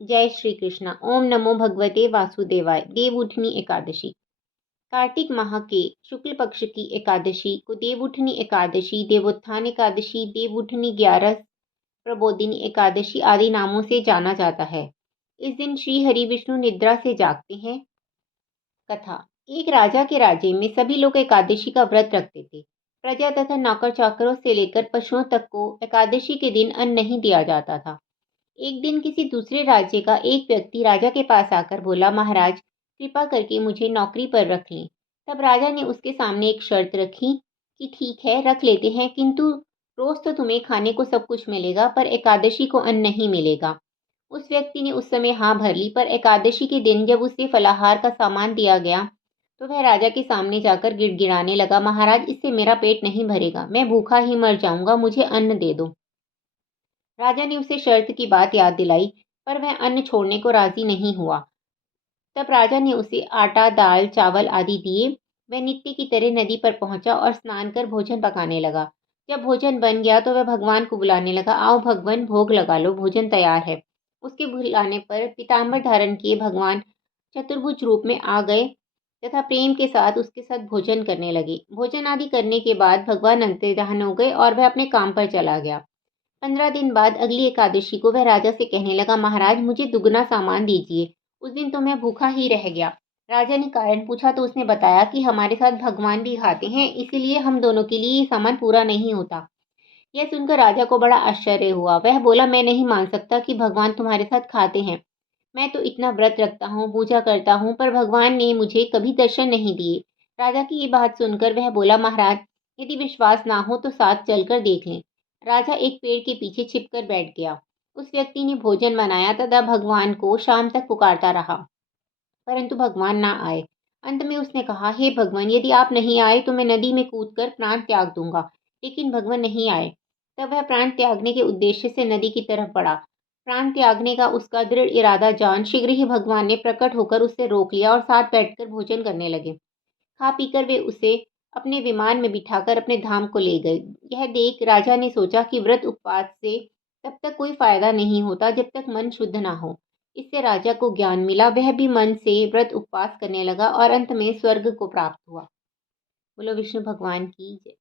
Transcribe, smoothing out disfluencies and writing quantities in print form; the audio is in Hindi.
जय श्री कृष्ण। ओम नमो भगवते वासुदेवाय। देवउठनी एकादशी। कार्तिक माह के शुक्ल पक्ष की एकादशी को देवउठनी एकादशी, देवोत्थान एकादशी, देवउठनी 11, प्रबोधिनी एकादशी आदि नामों से जाना जाता है। इस दिन श्री हरि विष्णु निद्रा से जागते हैं। कथा। एक राजा के राज्य में सभी लोग एकादशी का व्रत रखते थे। प्रजा तथा नौकर चाकरों से लेकर पशुओं तक को एकादशी के दिन अन्न नहीं दिया जाता था। एक दिन किसी दूसरे राज्य का एक व्यक्ति राजा के पास आकर बोला, महाराज कृपा करके मुझे नौकरी पर रख लें। तब राजा ने उसके सामने एक शर्त रखी कि ठीक है, रख लेते हैं, किंतु रोज तो तुम्हें खाने को सब कुछ मिलेगा, पर एकादशी को अन्न नहीं मिलेगा। उस व्यक्ति ने उस समय हाँ भर ली, पर एकादशी के दिन जब उसे फलाहार का सामान दिया गया तो वह राजा के सामने जाकर गिड़गिड़ाने लगा, महाराज इससे मेरा पेट नहीं भरेगा, मैं भूखा ही मर जाऊंगा, मुझे अन्न दे दो। राजा ने उसे शर्त की बात याद दिलाई, पर वह अन्न छोड़ने को राजी नहीं हुआ। तब राजा ने उसे आटा, दाल, चावल आदि दिए। वह नित्य की तरह नदी पर पहुंचा और स्नान कर भोजन पकाने लगा। जब भोजन बन गया तो वह भगवान को बुलाने लगा, आओ भगवान, भोग लगा लो, भोजन तैयार है। उसके बुलाने पर पीताम्बर धारण किए भगवान चतुर्भुज रूप में आ गए तथा प्रेम के साथ उसके साथ भोजन करने लगे। भोजन आदि करने के बाद भगवान अंतर्धान हो गए और वह अपने काम पर चला गया। 15 दिन बाद अगली एकादशी को वह राजा से कहने लगा, महाराज मुझे दुगना सामान दीजिए, उस दिन तो मैं भूखा ही रह गया। राजा ने कारण पूछा तो उसने बताया कि हमारे साथ भगवान भी खाते हैं, इसीलिए हम दोनों के लिए ये सामान पूरा नहीं होता। यह सुनकर राजा को बड़ा आश्चर्य हुआ। वह बोला, मैं नहीं मान सकता कि भगवान तुम्हारे साथ खाते हैं। मैं तो इतना व्रत रखता हूँ, पूजा करता हूँ, पर भगवान ने मुझे कभी दर्शन नहीं दिए। राजा की ये बात सुनकर वह बोला, महाराज यदि विश्वास ना हो तो साथ चलकर देख लें। राजा एक पेड़ के पीछे छिपकर बैठ गया। उस व्यक्ति ने भोजन बनाया तथा भगवान को शाम तक पुकारता रहा, परंतु भगवान ना आए। अंत में उसने कहा, हे भगवान, यदि आप नहीं आए तो मैं नदी में कूदकर प्राण त्याग दूंगा। लेकिन भगवान नहीं आए। तब वह प्राण त्यागने के उद्देश्य से नदी की तरफ बढ़ा। प्राण त्यागने का उसका दृढ़ इरादा जान शीघ्र ही भगवान ने प्रकट होकर उसे रोक लिया और साथ बैठकर भोजन करने लगे। खा पीकर वे उसे अपने विमान में बिठाकर अपने धाम को ले गए। यह देख राजा ने सोचा कि व्रत उपवास से तब तक कोई फायदा नहीं होता जब तक मन शुद्ध ना हो। इससे राजा को ज्ञान मिला, वह भी मन से व्रत उपवास करने लगा और अंत में स्वर्ग को प्राप्त हुआ। बोलो विष्णु भगवान की जय।